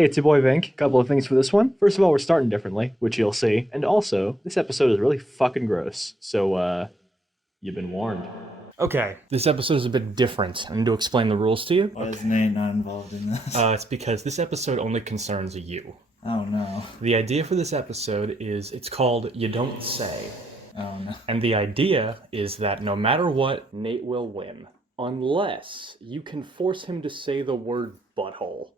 Hey, it's your boy Vinc. Couple of things for this one. First of all, we're starting differently, which you'll see. And also, this episode is really fucking gross. So, you've been warned. Okay, this episode is a bit different. I need to explain the rules to you. Why is Nate not involved in this? It's because this episode only concerns you. Oh no. The idea for this episode is, it's called You Don't Say. Oh no. And the idea is that no matter what, Nate will win. Unless you can force him to say the word butthole.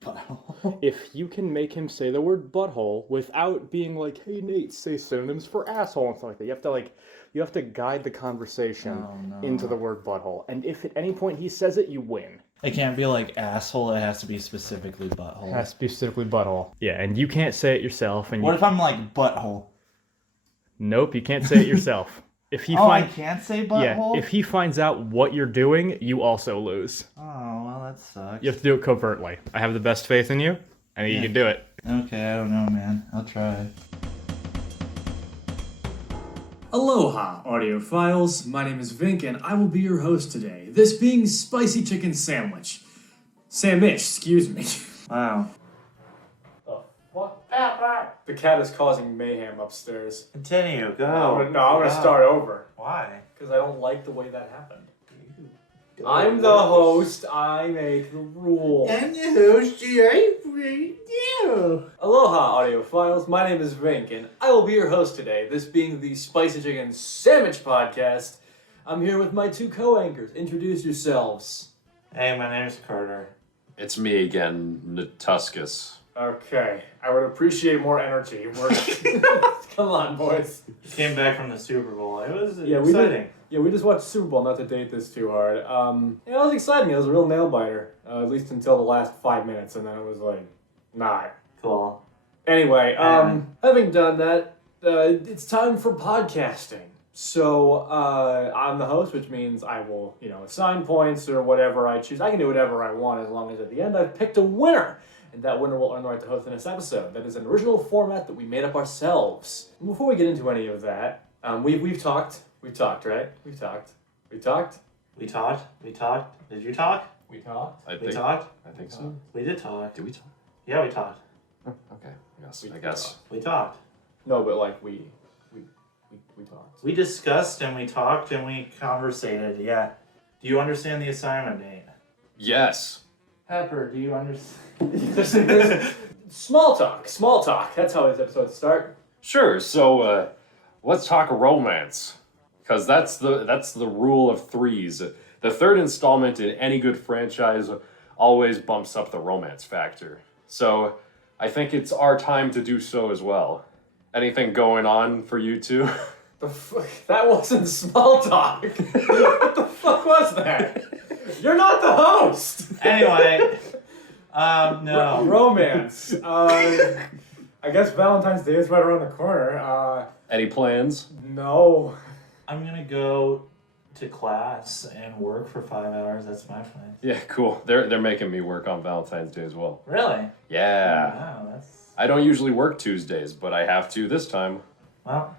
Butthole? If you can make him say the word butthole without being like, hey Nate, say synonyms for asshole and stuff like that. You have to guide the conversation into the word butthole. And if at any point he says it, you win. It can't be like asshole, it has to be specifically butthole. It has to be specifically butthole. Yeah, and you can't say it yourself. And what if I'm like butthole? Nope, you can't say it yourself. If he I can't say butthole? Yeah, if he finds out what you're doing, you also lose. Oh, well, that sucks. You have to do it covertly. I have the best faith in you. I think you can do it. Okay, I don't know, man. I'll try. Aloha Audiophiles, my name is Vinc and I will be your host today, this being Spicy Chicken Sandwich. Sammich, excuse me. Wow. The cat is causing mayhem upstairs. Continue, go. I'm gonna start over. Why? Because I don't like the way that happened. I'm the host, I make the rules. I'm the host, I bring you. Aloha Audiophiles, my name is Vinc and I will be your host today, this being the Spicy Chicken Sandwich podcast. I'm here with my two co-anchors. Introduce yourselves. Hey, my name's Carter. It's me again, Natuscus. Okay, I would appreciate more energy. Come on, boys. Came back from the Super Bowl. It was exciting. We just watched Super Bowl, not to date this too hard. It was exciting. It was a real nail biter, at least until the last 5 minutes, and then it was like, not. Cool. Anyway, having done that, it's time for podcasting. So, I'm the host, which means I will, assign points or whatever I choose. I can do whatever I want as long as at the end I've picked a winner. And that winner will earn the right to host in this episode. That is an original format that we made up ourselves. And before we get into any of that, we've talked. We've talked, right? We've talked. We talked. We talked. Did you talk? We talked. We talked? I think so. We did talk. Did we talk? Yeah, we talked. Okay. I guess. We talked. No, but like we talked. We discussed and we talked and we conversated, yeah. Do you understand the assignment, Nate? Yes. Pepper, do you understand? Small talk. That's how these episodes start. Sure. So, let's talk romance, because that's the rule of threes. The third installment in any good franchise always bumps up the romance factor. So, I think it's our time to do so as well. Anything going on for you two? That wasn't small talk. What the fuck was that? You're not the host. Anyway. No. Romance. I guess Valentine's Day is right around the corner. Any plans? No. I'm gonna go to class and work for 5 hours. That's my plan. Yeah, cool. They're making me work on Valentine's Day as well. Really? Yeah. Wow, that's... I don't usually work Tuesdays, but I have to this time. Well,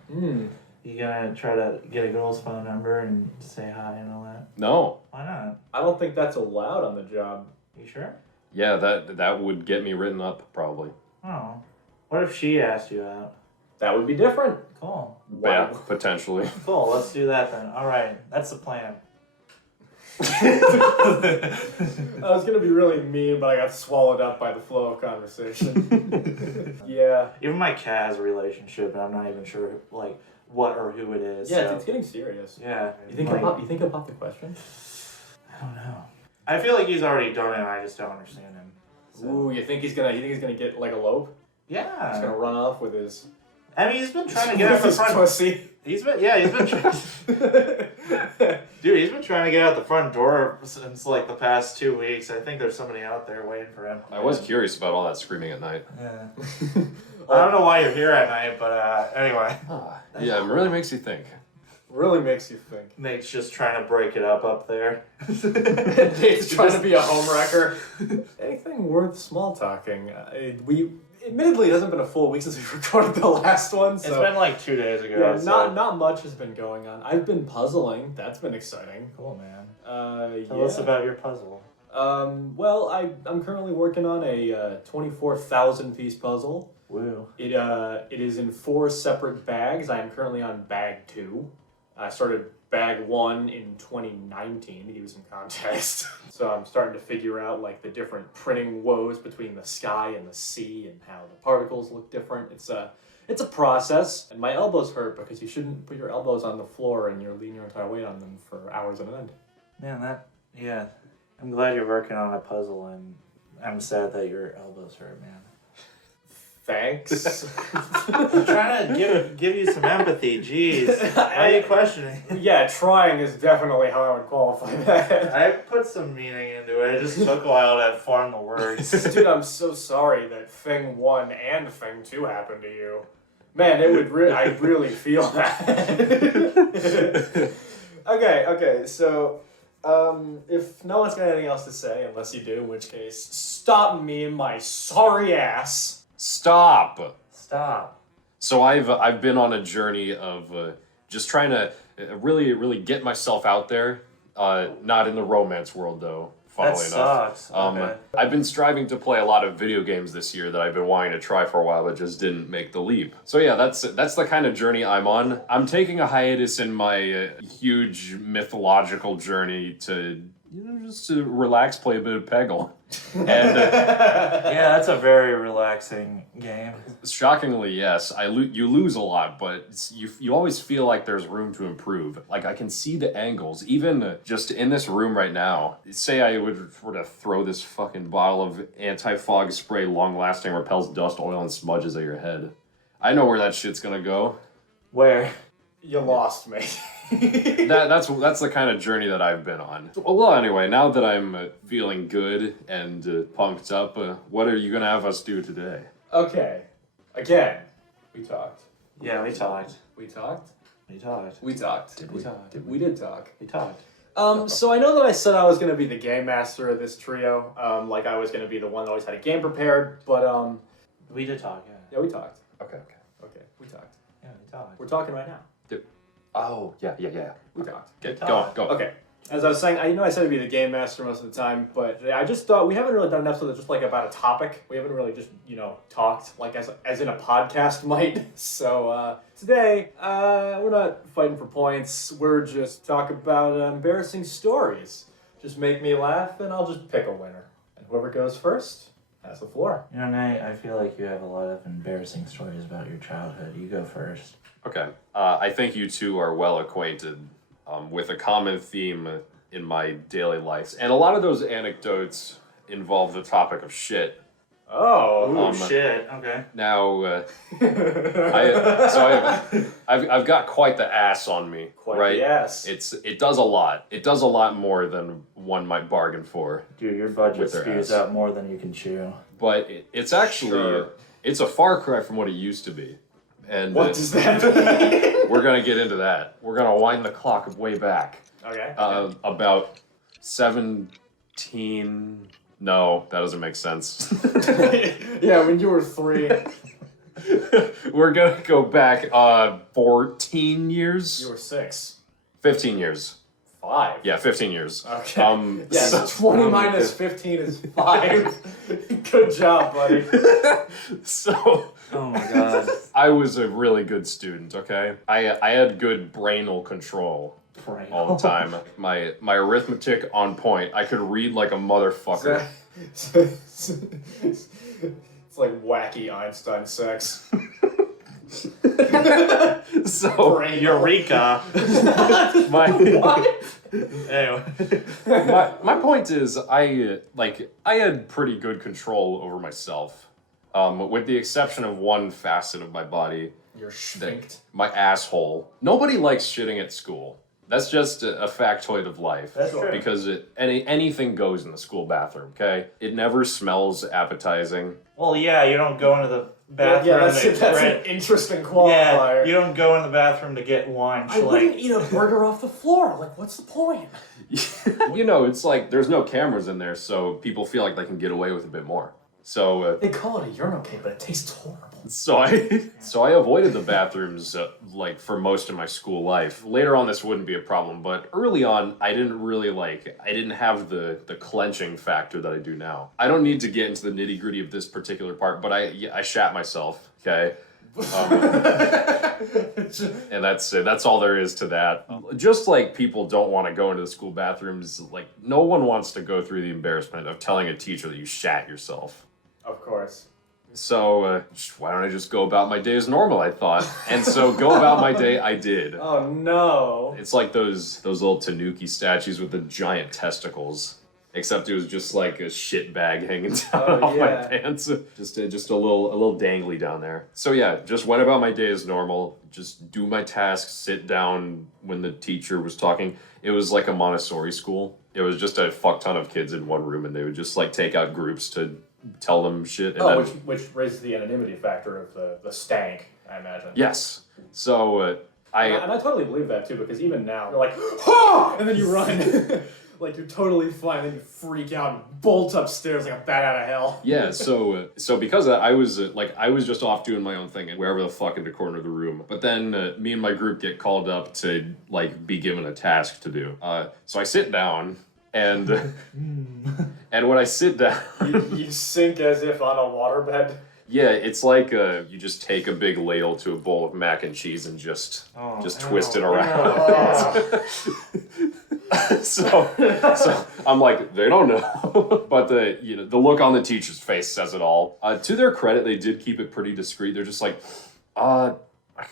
you gonna try to get a girl's phone number and say hi and all that? No. Why not? I don't think that's allowed on the job. You sure? Yeah, that would get me written up, probably. Oh. What if she asked you out? That would be different. Cool. Yeah, potentially. Cool, let's do that then. Alright, that's the plan. I was going to be really mean, but I got swallowed up by the flow of conversation. Yeah. Even my cat has a relationship, and I'm not even sure, like, what or who it is. Yeah, so. it's getting serious. Yeah. You think he'll pop the question? I don't know. I feel like he's already done it, and I just don't understand him. So. Ooh, you think he's gonna get like a elope? Yeah. He's gonna run off with his... I mean, he's been trying to get out the front... pussy. He's been trying... Dude, he's been trying to get out the front door since, like, the past 2 weeks. I think there's somebody out there waiting for him. I was curious about all that screaming at night. Yeah. I don't know why you're here at night, but anyway. Yeah, it really makes you think. Really makes you think. Nate's just trying to break it up there. Nate's trying to be a homewrecker. Anything worth small talking? Admittedly, it hasn't been a full week since we recorded the last one. So. It's been like 2 days ago. Yeah, so. not much has been going on. I've been puzzling. That's been exciting. Cool, man. Tell Tell us about your puzzle. Well, I'm currently working on a 24,000 piece puzzle. Woo. It is in 4 separate bags. I am currently on bag 2. I started bag 1 in 2019 to give you some context. So I'm starting to figure out like the different printing woes between the sky and the sea and how the particles look different. It's a process, and my elbows hurt because you shouldn't put your elbows on the floor and you're leaning your entire weight on them for hours on end. Man, yeah. I'm glad you're working on a puzzle, and I'm sad that your elbows hurt, man. Thanks. I'm trying to give you some empathy. Jeez, why are you questioning? Yeah, trying is definitely how I would qualify that. I put some meaning into it. It just took a while to form the words. Dude, I'm so sorry that Thing 1 and Thing 2 happened to you. Man, it would I really feel that. Okay, so if no one's got anything else to say, unless you do, in which case, stop me in my sorry ass. Stop. So I've been on a journey of just trying to really get myself out there. Not in the romance world though. Funnily enough, sucks. Okay. I've been striving to play a lot of video games this year that I've been wanting to try for a while, but just didn't make the leap. So yeah, that's the kind of journey I'm on. I'm taking a hiatus in my huge mythological journey to just to relax, play a bit of Peggle. And Yeah, that's a very relaxing game. shockingly, yes, you lose a lot, but you always feel like there's room to improve. Like I can see the angles, even just in this wroom right now. Say I were to throw this fucking bottle of anti-fog spray, long-lasting, repels dust, oil, and smudges at your head. I know where that shit's gonna go. Where? You lost me. That's the kind of journey that I've been on. Well, anyway, now that I'm feeling good and pumped up, what are you gonna have us do today? Okay. Again, we talked. Yeah, we talked. We talked? We talked. We talked. Did we talk? We did talk. We talked. So I know that I said I was going to be the game master of this trio. Like I was going to be the one that always had a game prepared, but We did talk, yeah. yeah, we talked. Okay. Okay, we talked. Yeah, we talked. We're talking right now. Oh, yeah. We talked. Go. Okay. As I was saying, I said I'd be the game master most of the time, but I just thought we haven't really done an episode that's just like about a topic. We haven't really just, talked like as in a podcast might. So today, we're not fighting for points. We're just talking about embarrassing stories. Just make me laugh and I'll just pick a winner. And whoever goes first has the floor. You know, Nate, I feel like you have a lot of embarrassing stories about your childhood. You go first. Okay. I think you two are well acquainted with a common theme in my daily life. And a lot of those anecdotes involve the topic of shit. Oh. Shit. Okay. Now, I've got quite the ass on me, right? Yes. It does a lot. It does a lot more than one might bargain for. Dude, your budget With their spews ass. out more than you can chew. But it's actually Sure. it's a far cry from what it used to be. And What does that mean? we're gonna get into that. We're gonna wind the clock way back. Okay. About 17. No, that doesn't make sense. Yeah, when you were 3. We're gonna go back 14 years. You were 6. 15 years. 5. Yeah, 15 years. Okay. Yeah, so- 20 minus 15 is 5. Good job, buddy. So Oh my god. I was a really good student, okay? I had good brainal control all the time. My arithmetic on point. I could read like a motherfucker. It's like wacky Einstein sex. So Brain. Eureka. my What? Anyway. my point is I had pretty good control over myself. With the exception of one facet of my body, You're schwinked. my asshole. Nobody likes shitting at school. That's just a factoid of life. That's true. Because anything goes in the school bathroom, okay? It never smells appetizing. Well, yeah, you don't go into the bathroom Yeah, that's to an interesting qualifier. Yeah, you don't go in the bathroom to get lunch. I wouldn't eat a burger off the floor. Like, what's the point? It's like there's no cameras in there, so people feel like they can get away with a bit more. So they call it a urinal cake, but it tastes horrible. So I avoided the bathrooms like for most of my school life. Later on, this wouldn't be a problem, but early on, I didn't have the clenching factor that I do now. I don't need to get into the nitty gritty of this particular part, but I shat myself. Okay. And that's it. That's all there is to that. Just like people don't want to go into the school bathrooms, like no one wants to go through the embarrassment of telling a teacher that you shat yourself. Of course. So why don't I just go about my day as normal, I thought. And so go about my day, I did. Oh no. It's like those little Tanuki statues with the giant testicles. Except it was just like a shit bag hanging down off my pants. Just a little dangly down there. So yeah, just went about my day as normal. Just do my tasks, sit down when the teacher was talking. It was like a Montessori school. It was just a fuck ton of kids in one room, and they would just like take out groups to tell them shit. And which raises the anonymity factor of the stank, I imagine. Yes. So I totally believe that too, because even now you're like, oh! And then you run. Like you're totally fine, then you freak out and bolt upstairs like a bat out of hell. Yeah, so because of that, I was just off doing my own thing and wherever the fuck in the corner of the room. But then me and my group get called up to like be given a task to do. So I sit down and and when I sit down, you sink as if on a waterbed. Yeah, it's like you just take a big ladle to a bowl of mac and cheese and just twist it around. So I'm like, they don't know. But the look on the teacher's face says it all. To their credit, they did keep it pretty discreet. They're just like, could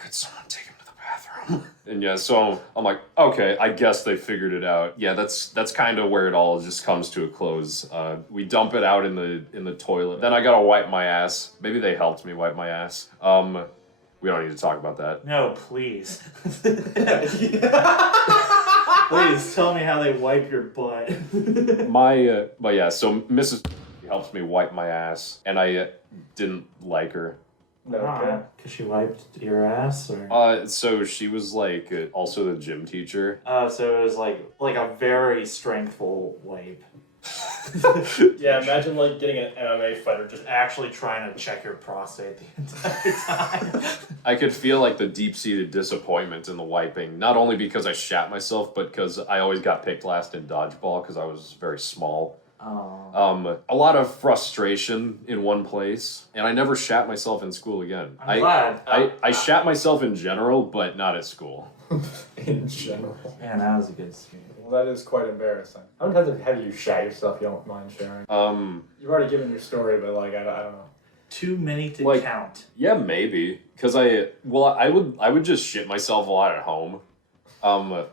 someone take him to the bathroom? And yeah, so I'm like, okay, I guess they figured it out. Yeah, that's kind of where it all just comes to a close. We dump it out in the toilet. Then I gotta wipe my ass. Maybe they helped me wipe my ass. We don't need to talk about that. No, please. Please tell me how they wipe your butt. But yeah, so Mrs. helps me wipe my ass, and I didn't like her. Okay. Because she wiped your ass, or? So she was like also the gym teacher. So it was like a very strengthful wipe. Yeah, imagine like getting an MMA fighter Just actually trying to check your prostate the entire time. I could feel like the deep-seated disappointment in the wiping, not only because I shat myself, but because I always got picked last in dodgeball because I was very small. Oh. A lot of frustration in one place, and I never shat myself in school again. I'm glad. I shat myself in general, but not at school. in general. Man, that was a good scene. Well, that is quite embarrassing. How many times have you shat yourself? You don't mind sharing? You've already given your story, but like I don't know. Too many to count. Yeah, maybe. Because I would just shit myself a lot at home. My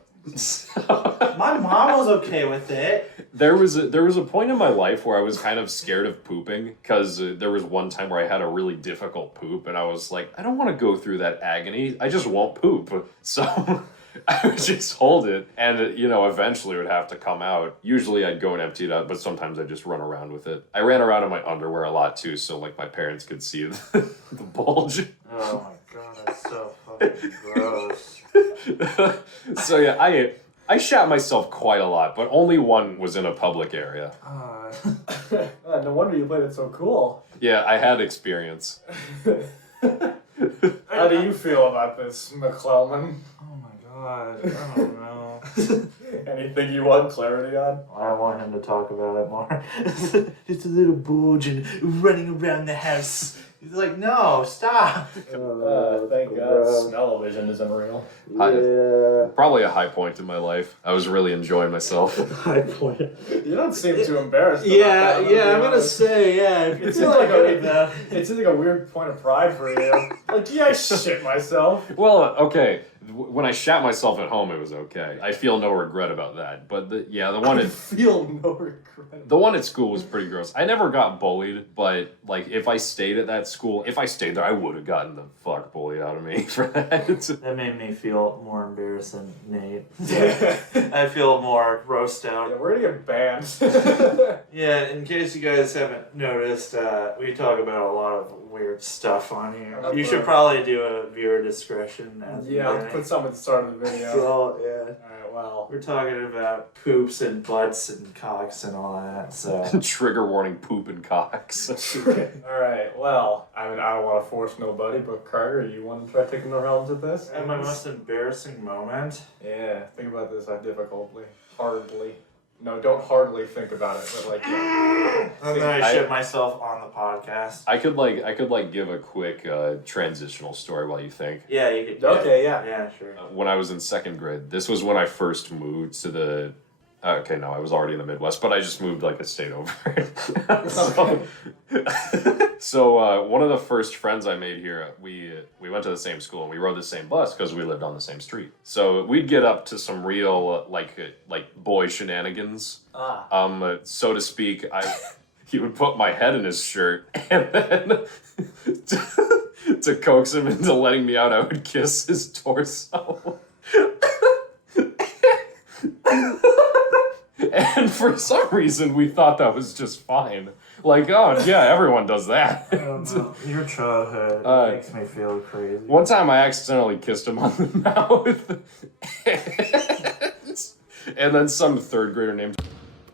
mom was okay with it. There was a point in my life where I was kind of scared of pooping because there was one time where I had a really difficult poop and I was like, I don't want to go through that agony. I just won't poop. So I would just hold it and eventually it would have to come out. Usually I'd go and empty it out, but sometimes I'd just run around with it. I ran around in my underwear a lot too, so like my parents could see the bulge. Oh my god, that's so fucking gross. So yeah, I shat myself quite a lot, but only one was in a public area. No wonder you played it so cool. Yeah, I had experience. How do you feel about this, McClellan? Oh my god, I don't know. Anything you want clarity on? I want him to talk about it more. Just a little bulge and running around the house. He's like, no, stop. Thank God smell-o-vision isn't real. Yeah. Probably a high point in my life. I was really enjoying myself. High point. You don't seem too embarrassed. Yeah, about that, I'm gonna say, yeah. It seems like a weird point of pride for you. Like, yeah, I shit myself. Well, okay. When I shat myself at home, it was okay. I feel no regret about that. But the one at school was pretty gross. I never got bullied, but like if I stayed at that school, if I stayed there, I would have gotten the fuck bullied. entirely out of me for that. That made me feel more embarrassed than Nate. I feel more grossed out. Yeah, we're gonna get banned. Yeah, in case you guys haven't noticed, we talk about a lot of weird stuff on here. You should probably do a viewer discretion. Yeah, I'll put something at the start of the video. Well, yeah. Alright, well. We're talking about poops and butts and cocks and all that, so. Trigger warning: poop and cocks. Alright, well, I mean, I don't want to force nobody, but Carter, you want to try taking the realms of this? And my most embarrassing moment? Yeah, think about this hardly. No, don't hardly think about it, but like, yeah. And then I shit myself on the podcast. I could give a quick transitional story while you think. Yeah, you could. Okay, yeah. Yeah, sure. When I was in second grade, this was when I first moved to the. Okay, no, I was already in the Midwest, but I just moved like a state over. So one of the first friends I made here, we went to the same school and we rode the same bus because we lived on the same street. So we'd get up to some real like boy shenanigans, so to speak. He would put my head in his shirt, and then to coax him into letting me out, I would kiss his torso. And for some reason, we thought that was just fine. Like, oh, yeah, everyone does that. I don't know. Your childhood makes me feel crazy. One time, I accidentally kissed him on the mouth. And then some third grader named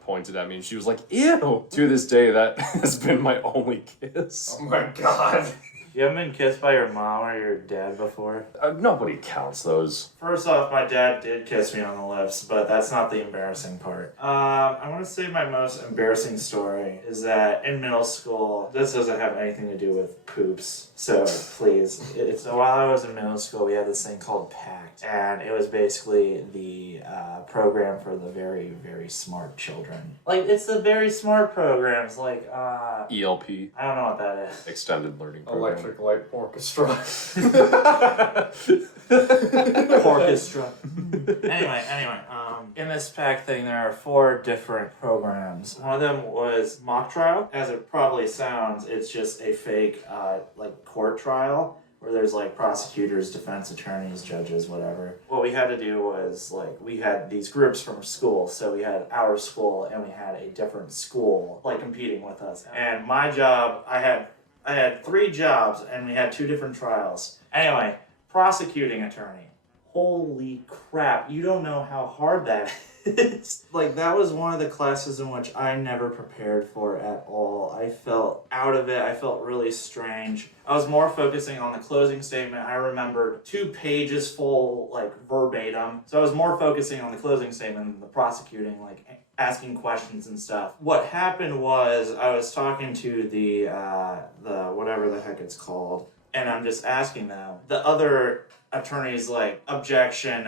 pointed at me, and she was like, ew. To this day, that has been my only kiss. Oh my god. You haven't been kissed by your mom or your dad before? Nobody counts those. First off, my dad did kiss me on the lips, but that's not the embarrassing part. I want to say my most embarrassing story is that in middle school, this doesn't have anything to do with poops, so please. So while I was in middle school, we had this thing called PACT, and it was basically the program for the very, very smart children. Like, it's the very smart programs, like, ELP. I don't know what that is. Extended Learning Program. Electric Light Orchestra. Orchestra. Anyway, in this PAC thing, there are 4 different programs. One of them was mock trial. As it probably sounds, it's just a fake, court trial where there's like prosecutors, defense attorneys, judges, whatever. What we had to do was we had these groups from school. So we had our school and we had a different school competing with us. And my job, I had 3 jobs and we had 2 different trials. Anyway, prosecuting attorney. Holy crap, you don't know how hard that is. That was one of the classes in which I never prepared for at all. I felt out of it. I felt really strange. I was more focusing on the closing statement. I remembered 2 pages full, verbatim. So I was more focusing on the closing statement than the prosecuting, asking questions and stuff. What happened was I was talking to the whatever the heck it's called, and I'm just asking them. The other attorney's objection,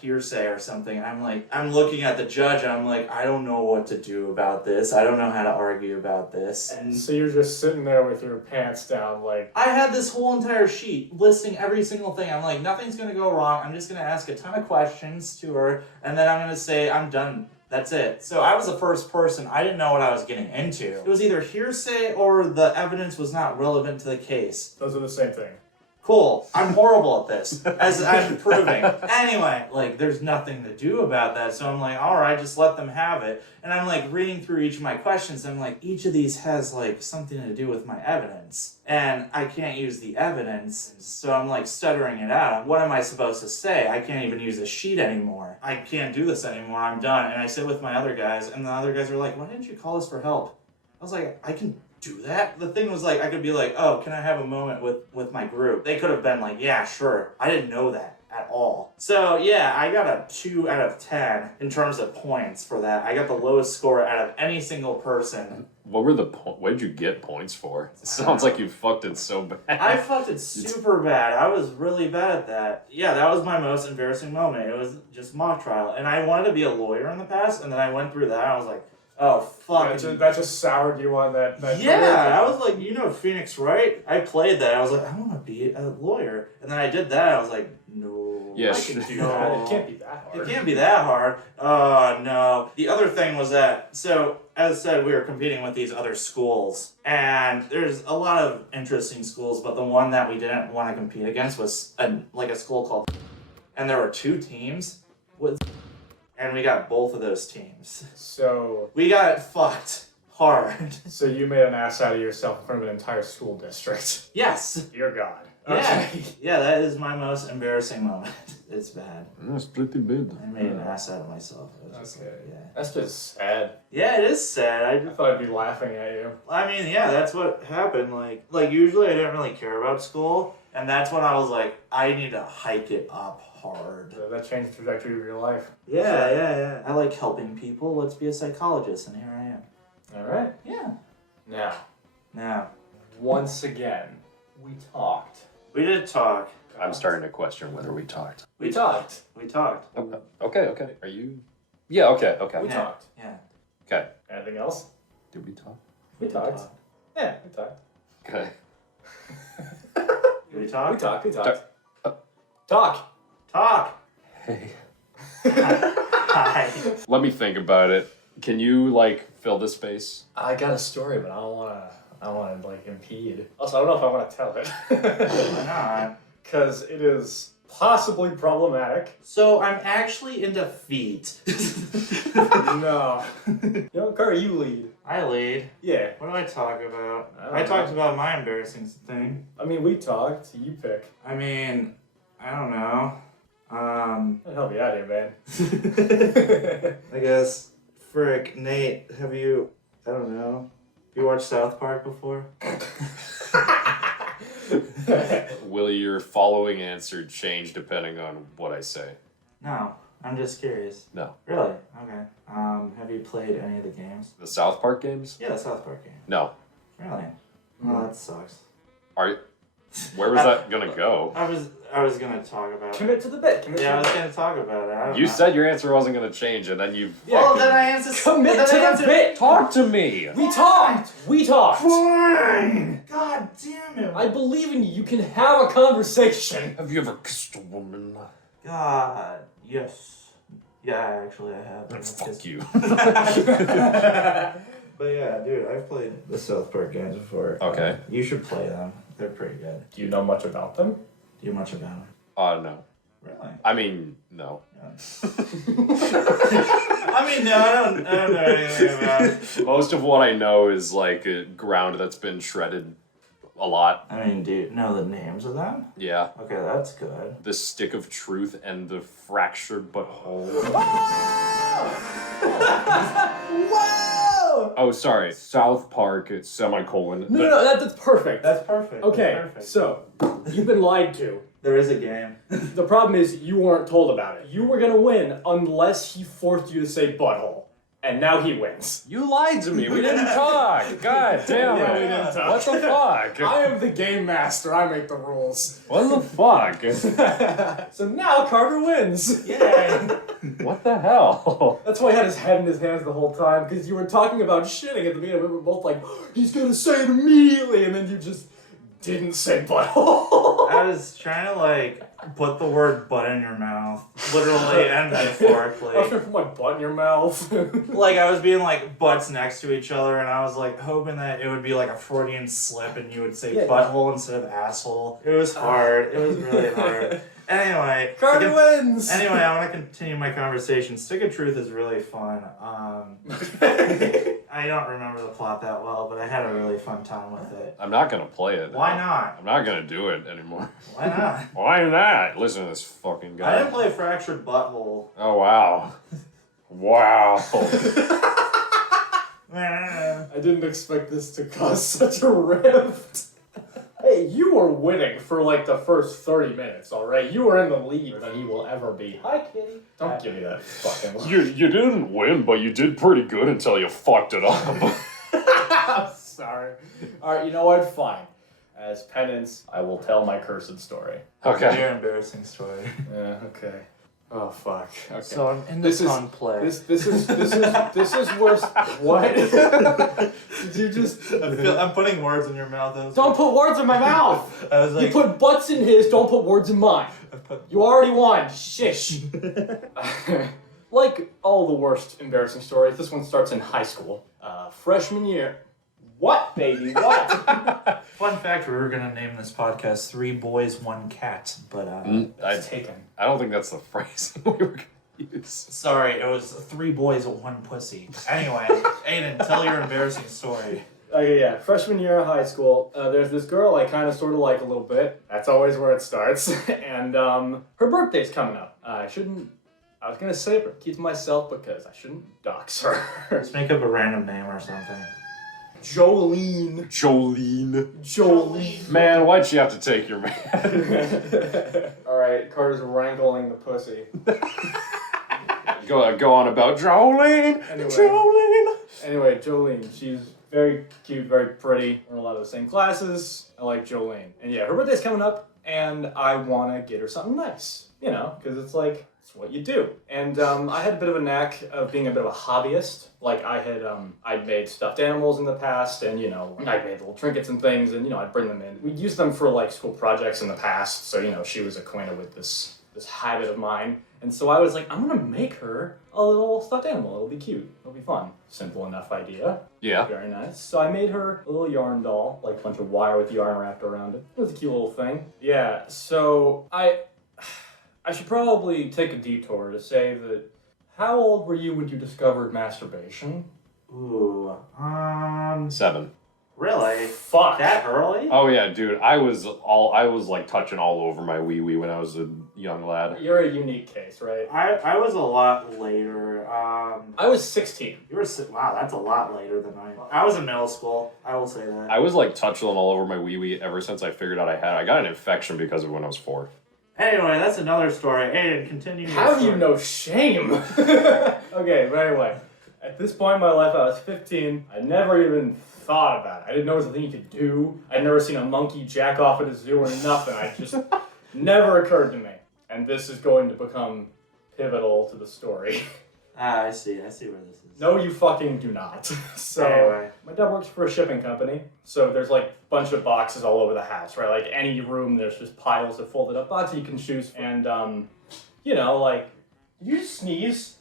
hearsay or something. And I'm looking at the judge and I'm I don't know what to do about this. I don't know how to argue about this. And so you're just sitting there with your pants down I had this whole entire sheet listing every single thing. I'm nothing's gonna go wrong. I'm just gonna ask a ton of questions to her and then I'm gonna say I'm done. That's it. So I was the first person. I didn't know what I was getting into. It was either hearsay or the evidence was not relevant to the case. Those are the same thing. Cool. I'm horrible at this, as I'm proving. Anyway, there's nothing to do about that. So I'm all right, just let them have it. And I'm reading through each of my questions. I'm each of these has something to do with my evidence. And I can't use the evidence. So I'm stuttering it out. What am I supposed to say? I can't even use a sheet anymore. I can't do this anymore. I'm done. And I sit with my other guys. And the other guys are why didn't you call us for help? I was I can do that? The thing was I could be oh, can I have a moment with my group? They could have been yeah, sure. I didn't know that at all. So yeah, I got a 2 out of 10 in terms of points for that. I got the lowest score out of any single person. What were what did you get points for? It sounds like you fucked it so bad. I fucked it super bad. I was really bad at that. Yeah, that was my most embarrassing moment. It was just mock trial. And I wanted to be a lawyer in the past, and then I went through that, and I was oh, fuck. That just soured you on that yeah, I was Phoenix, right? I played that. I was I want to be a lawyer. And then I did that. I was no. Yeah, I can do that. It can't be that hard. It can't be that hard. Oh, no. The other thing was that, so as I said, we were competing with these other schools. And there's a lot of interesting schools, but the one that we didn't want to compete against was a school called... And there were 2 teams with... And we got both of those teams. So We got fucked hard. So you made an ass out of yourself in front of an entire school district. Yes. Dear God. Yeah. Okay. Yeah, that is my most embarrassing moment. It's bad. That's pretty bad. I made an ass out of myself. It was just Okay. like, yeah. That's just sad. Yeah, it is sad. I thought I'd be laughing at you. I mean, yeah, that's what happened. Like usually I didn't really care about school, and that's when I was like, I need to hike it up hard. So that changed the trajectory of your life. Yeah. I like helping people. Let's be a psychologist, and here I am. Alright. Yeah. Now, Now, once again, we talked. we did talk. I'm starting to question whether we talked. We talked. Okay. Are you? Yeah. Okay. We Yeah. talked. Yeah. Okay. Anything else? Did we talk? We talked. Yeah, we talked. Okay. We talked. We talked. Talk. Talk. Hey. Hi. Let me think about it. Can you fill this space? I got a story, but I don't wanna impede. Also, I don't know if I wanna tell it. Why not? Because it is possibly problematic. So I'm actually into feet. No. Carter, you lead. I lead. Yeah. What do I talk about? I don't I talked know. about my embarrassing thing. I mean, we talked. You pick. I mean, I don't know. I'll help you out here, man. I guess. Frick, Nate, have you, I don't know, have you watched South Park before? Will your following answer change depending on what I say? No, I'm just curious. No. Really? Okay. Have you played any of the games? The South Park games? Yeah, the South Park game. No. Really? Well, that sucks. Where was that gonna go? I was gonna talk about it. Commit to the bit. Yeah, I was gonna talk about it. I don't You know. said your answer wasn't gonna change, and then you. Well, then I answered. Commit then to I the answered- bit. Talk to me. We talked. We talked. Fine. God damn it. I believe in you. You can have a conversation. Have you ever kissed a woman? God. Yes. Yeah, actually, I have. Then fuck you. But yeah, dude, I've played the South Park games before. Okay. You should play them. They're pretty good. Do you know much about them? Do you much about them? No. Really? I mean, no. I mean, no, I don't know anything about it. Most of what I know is ground that's been shredded a lot. I mean, do you know the names of them? Yeah. Okay, that's good. The stick of truth and the fractured butthole. Whoa! Oh, sorry. South Park, it's semicolon. No, that's perfect. That's perfect. Okay, That's perfect. so you've been lied to. There is a game. The problem is you weren't told about it. You were gonna win unless he forced you to say butthole. And now he wins. You lied to me. We didn't talk. God damn it. Yeah, we didn't talk. What the fuck? I am the game master. I make the rules. What the fuck? So now Carter wins. Yay! What the hell? That's why he had his head in his hands the whole time, because you were talking about shitting at the beginning. We were both like, he's gonna say it immediately, and then you just didn't say butthole. I was trying to put the word butt in your mouth, literally and I was metaphorically. gonna put my butt in your mouth. I was being butts next to each other, and I was hoping that it would be a Freudian slip, and you would say Yeah. butthole instead of asshole. It was hard. It was really hard. Anyway, Carter wins! Anyway, I want to continue my conversation. Stick of Truth is really fun. I don't remember the plot that well, but I had a really fun time with it. I'm not gonna play it. Why not? I'm not gonna do it anymore. Why not? Why not? Listen to this fucking guy. I didn't play Fractured Butthole. Oh, wow. Wow. I didn't expect this to cause such a rift. Hey, you were winning for the first 30 minutes, alright? You were in the lead than he will ever be. Hi, kitty. Don't give me that fucking look. You didn't win, but you did pretty good until you fucked it up. I'm sorry. Alright, you know what? Fine. As penance, I will tell my cursed story. Okay. Your embarrassing story. Yeah, okay. Oh, fuck. Okay. So I'm in This this is- on play. This is worse. What? Did you just... I'm putting words in your mouth. Don't put words in my mouth! I was You put butts in his, don't put words in mine. You already won. Shish. Like all the worst embarrassing stories, this one starts in high school. Freshman year. What, baby? What? Fun fact: we were gonna name this podcast "3 Boys, 1 Cat," but It's taken. I don't think that's the phrase we were going to use. sorry, it was 3 boys, 1 pussy. Anyway, Aiden, tell your embarrassing story. Okay, yeah. Freshman year of high school, there's this girl I kind of sort of like a little bit. That's always where it starts. And her birthday's coming up. I was going to say it, but keep to myself because I shouldn't dox her. Just make up a random name or something. Jolene. Man, why'd you have to take your man? Alright, Carter's wrangling the pussy. Go on about Jolene. Anyway, Jolene, she's very cute, very pretty. We're in a lot of the same classes. I like Jolene. And yeah, her birthday's coming up, and I want to get her something nice. You know, because it's like, it's what you do. And I had a bit of a knack of being a bit of a hobbyist. Like, I'd made stuffed animals in the past, and, you know, I'd made little trinkets and things, and, you know, I'd bring them in. We'd use them for, like, school projects in the past, so, you know, she was acquainted with this habit of mine. And so I was like, I'm gonna make her a little stuffed animal. It'll be cute. It'll be fun. Simple enough idea. Yeah. Very nice. So I made her a little yarn doll, like a bunch of wire with yarn wrapped around it. It was a cute little thing. Yeah, so I should probably take a detour to say that, how old were you when you discovered masturbation? Ooh, 7. really? Fuck. That early? Oh yeah, dude. I was like touching all over my wee wee when I was a young lad. You're a unique case, right? I was a lot later. I was 16. Wow, that's a lot later than I was in middle school. I will say that. I was like touching all over my wee wee ever since I figured out I got an infection because of when I was 4. Anyway, that's another story. Aiden, continue. How do you know shame? Okay, but anyway, at this point in my life, I was 15. I never even thought about it. I didn't know it was a thing you could do. I'd never seen a monkey jack off at a zoo or nothing. I just never occurred to me. And this is going to become pivotal to the story. Ah, I see where this is. No, you fucking do not. So, Anyway. my dad works for a shipping company, so there's like a bunch of boxes all over the house, right? Like any room, there's just piles of folded up boxes you can choose. And, you know, like, did you just sneeze?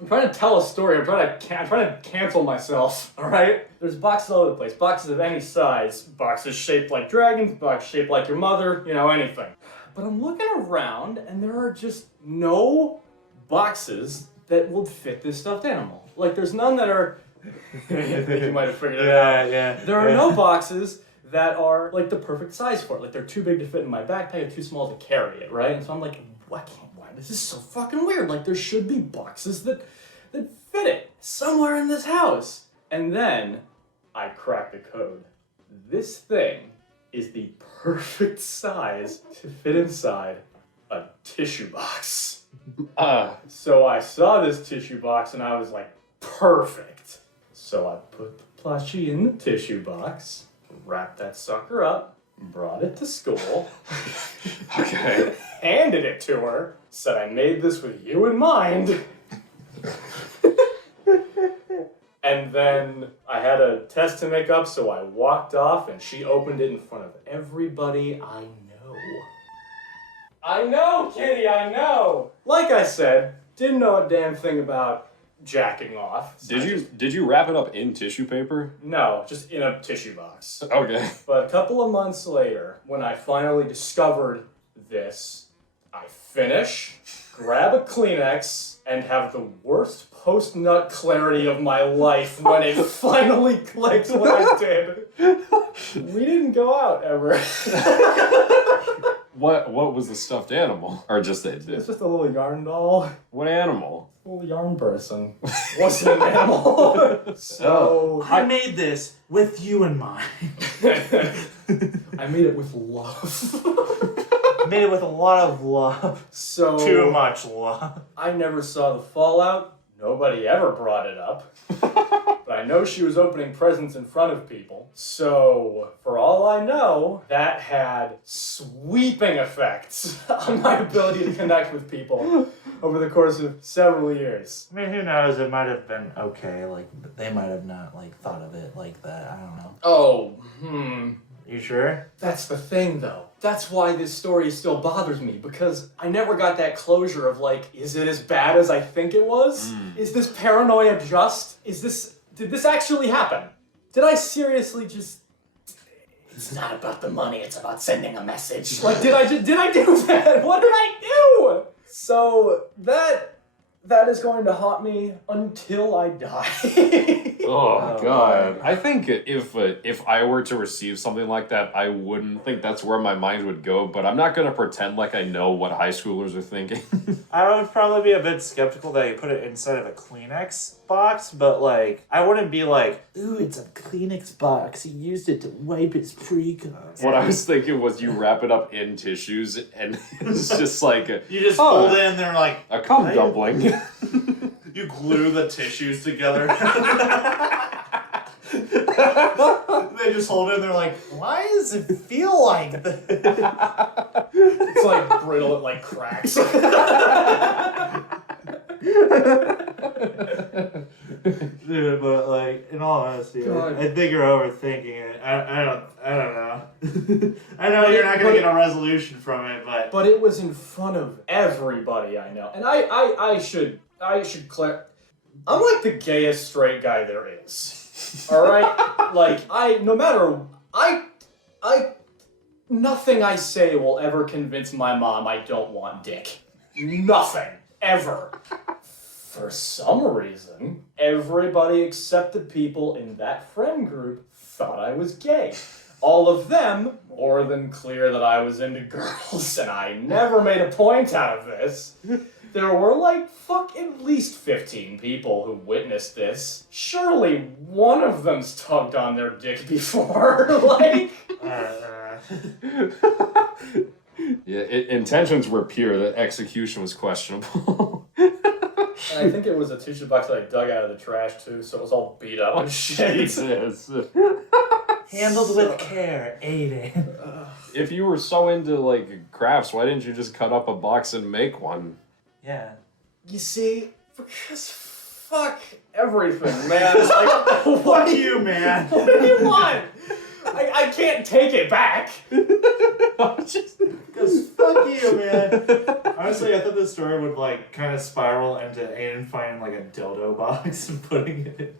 I'm trying to tell a story. I'm trying to cancel myself, all right? There's boxes all over the place. Boxes of any size. Boxes shaped like dragons, boxes shaped like your mother, you know, anything. But I'm looking around, and there are just no boxes that would fit this stuffed animal. Like, there's none that are... I think you might have figured it out. Yeah. There are no boxes that are, like, the perfect size for it. Like, they're too big to fit in my backpack or too small to carry it, right? And so I'm like, why? This is so fucking weird. Like, there should be boxes that fit it somewhere in this house. And then I cracked the code. This thing is the perfect size to fit inside a tissue box. So I saw this tissue box and I was like, perfect. So I put the plushie in the tissue box, wrapped that sucker up, brought it to school. Okay. Handed it to her, said I made this with you in mind. And then I had a test to make up, so I walked off and she opened it in front of everybody I know. I know, Kitty, I know! Like I said, didn't know a damn thing about jacking off. Did you wrap it up in tissue paper? No, just in a tissue box. Okay. But a couple of months later, when I finally discovered this, I finish, grab a Kleenex, and have the worst post-nut clarity of my life when it finally clicks what I did. We didn't go out ever. What was the stuffed animal? Or just It's just a little yarn doll. what animal? A little yarn person. Wasn't an animal. So I made this with you in mind. I made it with love. Made it with a lot of love. So Too much love. I never saw the fallout. Nobody ever brought it up. But I know she was opening presents in front of people. So, for all I know, that had sweeping effects on my ability to connect with people over the course of several years. I mean, who knows? It might have been okay. Like, they might have not, like, thought of it like that. I don't know. Oh, You sure? That's the thing, though. That's why this story still bothers me, because I never got that closure of, like, is it as bad as I think it was? Is this paranoia just? Is this Did this actually happen? Did I seriously just... It's not about the money, it's about sending a message. Like, did I do that? What did I do? So, that is going to haunt me until I die. Oh God! I think if I were to receive something like that, I wouldn't think that's where my mind would go. But I'm not gonna pretend like I know what high schoolers are thinking. I would probably be a bit skeptical that you put it inside of a Kleenex box, but like, I wouldn't be like, ooh, it's a Kleenex box. He used it to wipe his pre-cum. What I was thinking was you wrap it up in tissues and it's just like You just fold it in there like a cum dumpling. You glue the tissues together. They just hold it and they're like, why does it feel like this? It's like brittle, it like cracks. Dude, but like, in all honesty, I think you're overthinking it. I don't know. I know you're not gonna get a resolution from it, but... But it was in front of everybody I know. And I should clear... I'm like the gayest straight guy there is. Alright? Like, nothing I say will ever convince my mom I don't want dick. Nothing. Ever. For some reason, everybody except the people in that friend group thought I was gay. All of them, more than clear that I was into girls, and I never made a point out of this. There were like, at least 15 people who witnessed this. Surely one of them's tugged on their dick before, like... Yeah, intentions were pure. The execution was questionable. And I think it was a tissue box that I dug out of the trash too, so it was all beat up and shit. Jesus. Handled with care, Aiden. If you were so into like crafts, why didn't you just cut up a box and make one? Yeah. You see, because fuck everything, man. Like, Fuck you, man. What do you want? I can't take it back. Because fuck you, man. Honestly, I thought this story would like kind of spiral into Aiden finding like a dildo box and putting it in.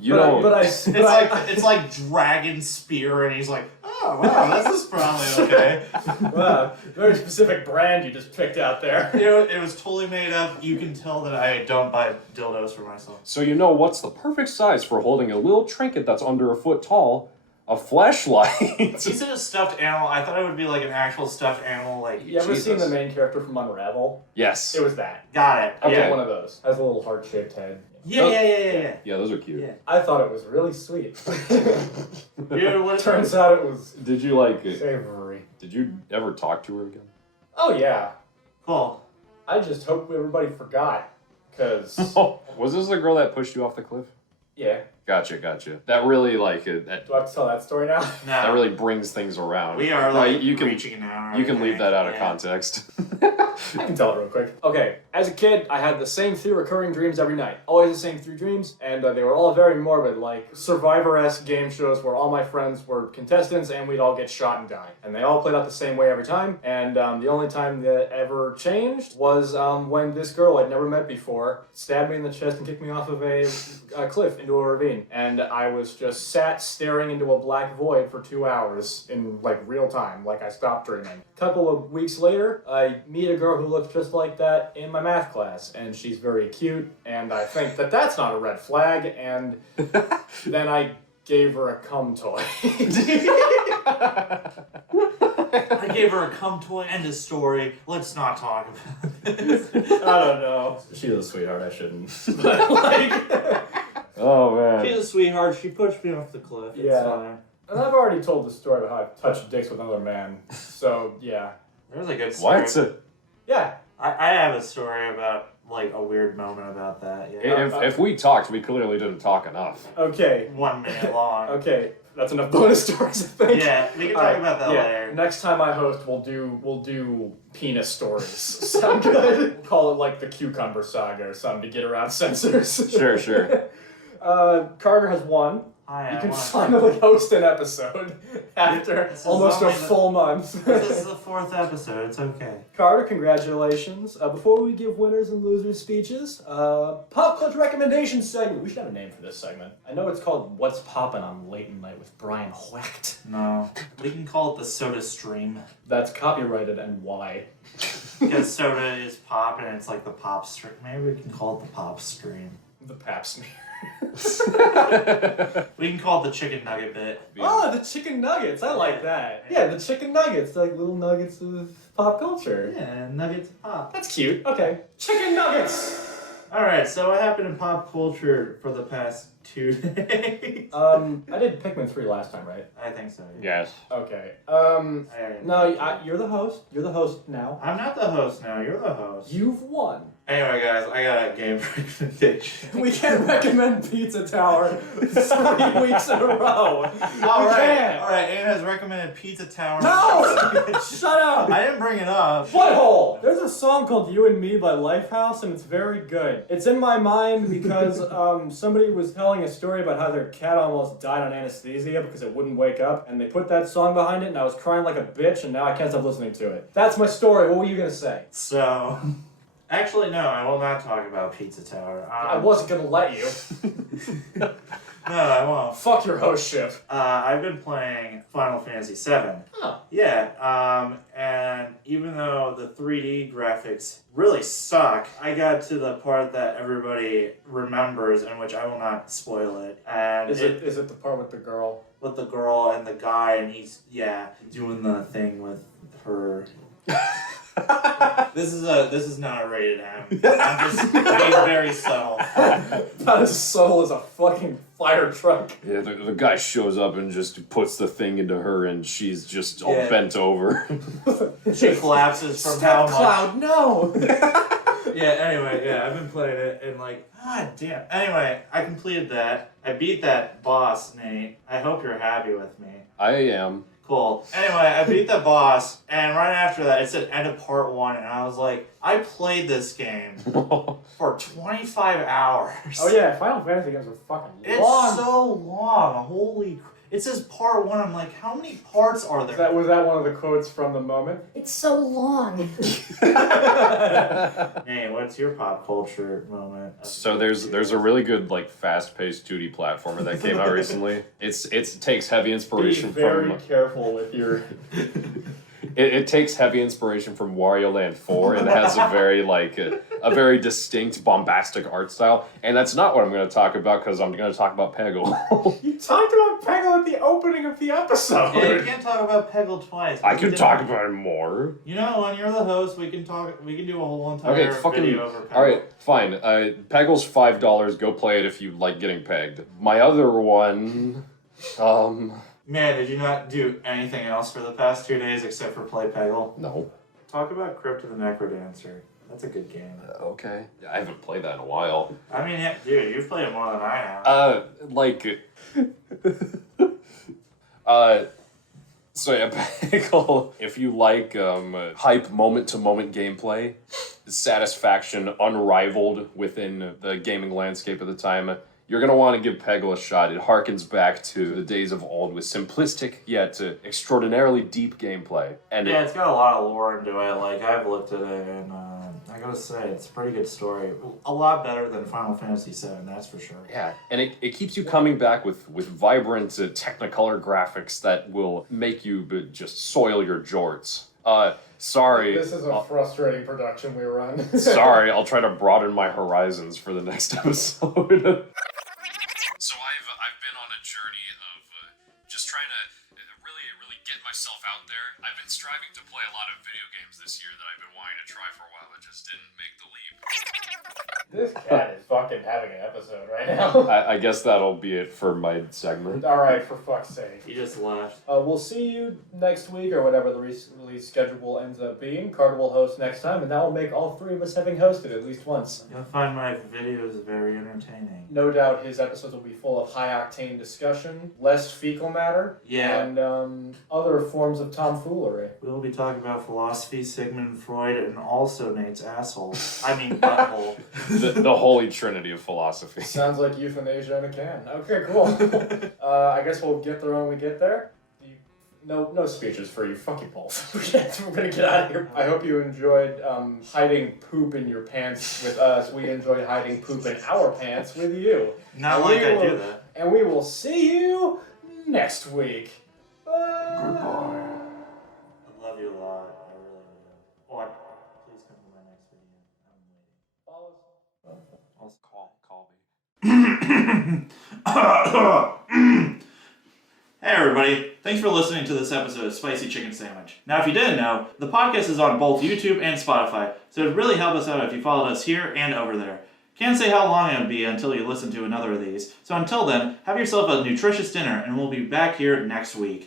It's like Dragon Spear, and he's like, oh wow, this is probably okay. Wow, very specific brand you just picked out there. You know, it was totally made up. You can tell that I don't buy dildos for myself. So you know what's the perfect size for holding a little trinket that's under a foot tall? A fleshlight. You said a stuffed animal. I thought it would be like an actual stuffed animal. Like, you ever seen the main character from Unravel? Yes. It was that. Got it. I Yeah. got one of those. Has a little heart-shaped head. Yeah. Yeah, those are cute. Yeah. I thought it was really sweet. Dude, what Turns out it was Did you like it? savory. Did you ever talk to her again? Oh yeah. Cool. I just hope everybody forgot. Cause Oh, was this the girl that pushed you off the cliff? yeah. Gotcha. That really that Do I have to tell that story now? that really brings things around. We are No, like you can reaching an hour. you can I leave think. that out of Yeah. context. I can tell it real quick. Okay, as a kid, I had the same 3 recurring dreams every night. Always the same 3 dreams, and they were all very morbid, like Survivor-esque game shows where all my friends were contestants and we'd all get shot and die. And they all played out the same way every time, and the only time that ever changed was when this girl I'd never met before stabbed me in the chest and kicked me off of a cliff into a ravine. And I was just sat staring into a black void for 2 hours in like real time, like I stopped dreaming. A couple of weeks later, I meet a girl who looks just like that in my math class, and she's very cute, and I think that that's not a red flag, and then I gave her a cum toy. I gave her a cum toy and a story. Let's not talk about this. I don't know. She's a sweetheart, I shouldn't. But like... Oh man. She's a sweetheart. She pushed me off the cliff. It's Yeah. fine. And I've already told the story about how I've touched dicks with another man, so yeah. There's a good story. What? Yeah. I have a story about like a weird moment about that. Yeah. If we talked, we clearly didn't talk enough. Okay. 1 minute long. Okay. That's enough bonus stories, I think. Yeah, we can talk Alright, about that later. Next time I host, we'll do penis stories. Sound good? Call it like the Cucumber Saga or something to get around censors. Sure. Carter has 1. Hi, You can finally host an episode after almost a full month. This is the 4th episode. It's okay. Carter, congratulations. Before we give winners and losers speeches, pop culture recommendation segment. We should have a name for this segment. I know it's called What's Poppin' on Late Night with Brian Hecht. No, we can call it the Soda Stream. That's copyrighted, and why? Because soda is pop and it's like the pop stream. Maybe we can call it the pop stream. The pap smear. We can call it the chicken nugget bit. Oh, the chicken nuggets. I like that. Yeah, the chicken nuggets. Like little nuggets of pop culture. Yeah, nuggets of pop. That's cute. Okay. Chicken nuggets! Alright, so what happened in pop culture for the past 2 days? I did Pikmin 3 last time, right? I think so. Yes. Okay. I- No, you're the host. You're the host now. I'm not the host now, you're the host. You've won. Anyway, guys, I got a game recommendation. We can't recommend Pizza Tower 3 weeks in a row. Alright, Anna has recommended Pizza Tower. No! Shut up! I didn't bring it up. Butthole! There's a song called You and Me by Lifehouse, and it's very good. It's in my mind because somebody was telling a story about how their cat almost died on anesthesia because it wouldn't wake up, and they put that song behind it, and I was crying like a bitch, and now I can't stop listening to it. That's my story. What were you gonna say? So, actually, no, I will not talk about Pizza Tower. I wasn't gonna let you. No, I won't. Fuck your hostship. I've been playing Final Fantasy VII. Oh. Yeah, and even though the 3D graphics really suck, I got to the part that everybody remembers, in which I will not spoil it. And Is it the part with the girl? with the girl and the guy, and he's doing the thing with her. This is not a rated M. I'm just being very subtle. Not as subtle as a fucking fire truck. Yeah, the guy shows up and just puts the thing into her, and she's just all Yeah. bent over. She collapses from Step how much. Cloud, no! Yeah, anyway, I've been playing it, and like, god damn. Anyway, I completed that. I beat that boss, Nate. I hope you're happy with me. I am. Cool. Anyway, I beat the boss, and right after that, it said end of part 1, and I was like, I played this game for 25 hours. Oh yeah, Final Fantasy games are fucking It's long. so long. Holy It says part 1. I'm like, how many parts are there? Was that one of the quotes from the moment? It's so long. Hey, what's your pop culture moment? So there's a really good like fast-paced 2D platformer that came out recently. It takes heavy inspiration Be very from careful with your... it takes heavy inspiration from Wario Land 4 and has a very a very distinct bombastic art style. And that's not what I'm going to talk about because I'm going to talk about Peggle. You talked about Peggle at the opening of the episode. Yeah, you can't talk about Peggle twice. I can talk about it more. You know, when you're the host, we can talk. We can do a whole entire video over Peggle. All right, fine. Peggle's $5. Go play it if you like getting pegged. My other one, Man, did you not do anything else for the past 2 days except for play Peggle? No. Talk about Crypt of the Necrodancer. That's a good game. Okay. I haven't played that in a while. I mean, yeah, dude, you've played it more than I have. So yeah, Peggle, if you like hype moment-to-moment gameplay, satisfaction unrivaled within the gaming landscape of the time, you're going to want to give Peggle a shot. It harkens back to the days of old with simplistic yet extraordinarily deep gameplay. And yeah, it's got a lot of lore into it. Like, I've looked at it, and I gotta say, it's a pretty good story. A lot better than Final Fantasy VII, that's for sure. yeah, and it keeps you coming back with vibrant Technicolor graphics that will make you just soil your jorts. Sorry. This is a frustrating production we run. Sorry, I'll try to broaden my horizons for the next episode. So I've been on a journey of just trying to really get myself out there. I've been striving to play a lot of video games this year that I've been wanting to try for a while, but just didn't make the leap. This cat is fucking having an episode right now. I guess that'll be it for my segment. Alright, for fuck's sake. He just left. We'll see you next week or whatever the release schedule ends up being. Carter will host next time, and that will make all three of us having hosted at least once. You'll find my videos very entertaining. No doubt his episodes will be full of high-octane discussion, less fecal matter, Yeah. and other forms of tomfoolery. We will be talking about philosophy, Sigmund Freud, and also Nate's asshole. I mean, butthole. The holy trinity of philosophy. Sounds like euthanasia in a can. Okay, cool. I guess we'll get there when we get there. No speeches for you. Fuck you both. We're gonna get out of here. I hope you enjoyed hiding poop in your pants with us. We enjoyed hiding poop in our pants with you. Not like I do that. And we will see you next week. Bye. Goodbye. I love you a lot. I really do. Oh, please come to my next video. Follow us. Call me. Hey everybody, thanks for listening to this episode of Spicy Chicken Sandwich. Now if you didn't know, the podcast is on both YouTube and Spotify, so it'd really help us out if you followed us here and over there. Can't say how long it would be until you listen to another of these, so until then, have yourself a nutritious dinner and we'll be back here next week.